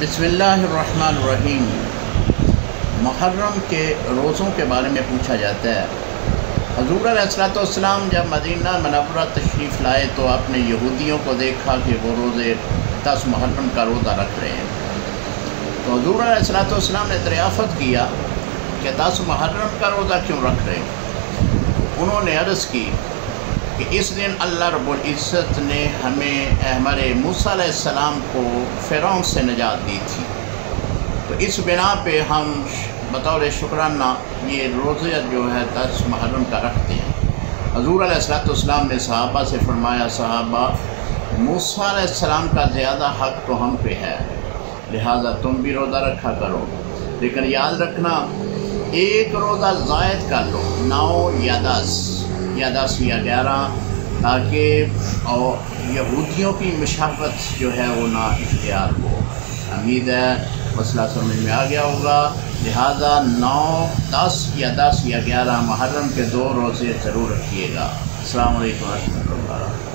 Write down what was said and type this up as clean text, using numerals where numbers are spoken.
बिस्मिल्लाहिर्रहमानिर्रहीम। मुहर्रम के रोज़ों के बारे में पूछा जाता है। हज़ूर अलैहिस्सलाम जब मदीना मुनव्वरा तशरीफ़ लाए तो आपने यहूदियों को देखा कि वो रोज़े 10 मुहर्रम का रोज़ा रख रहे हैं। तो हज़ूर अलैहिस्सलाम ने दरियाफ़त किया कि 10 मुहर्रम का रोज़ा क्यों रख रहे हैं। उन्होंने अर्ज़ की कि इस दिन अल्लाह रब्बुल इज़्ज़त ने हमारे मूसा अलैहिस्सलाम को फ़िरौन से निजात दी थी, तो इस बिना पे हम बतौर शुक्राना ये रोज़े जो है 10 मुहर्रम का रखते हैं। हज़ूर अलैहिस्सलाम ने सहाबा से फरमाया, सहाबा मूसा अलैहिस्सलाम का ज़्यादा हक़ तो हम पे है, लिहाजा तुम भी रोज़ा रखा करो, लेकिन याद रखना एक रोज़ा ज़ायद कर लो, 9 या 10 या 11, ताकि और यहूदियों की मशाक़त जो है वो ना इख्तियार हो। उम्मीद है मसला समझ में आ गया होगा। लिहाजा 9, 10 या 11 मुहर्रम के 2 रोज़े ज़रूर रखिएगा। अस्सलामु अलैकुम व रहमतुल्लाह।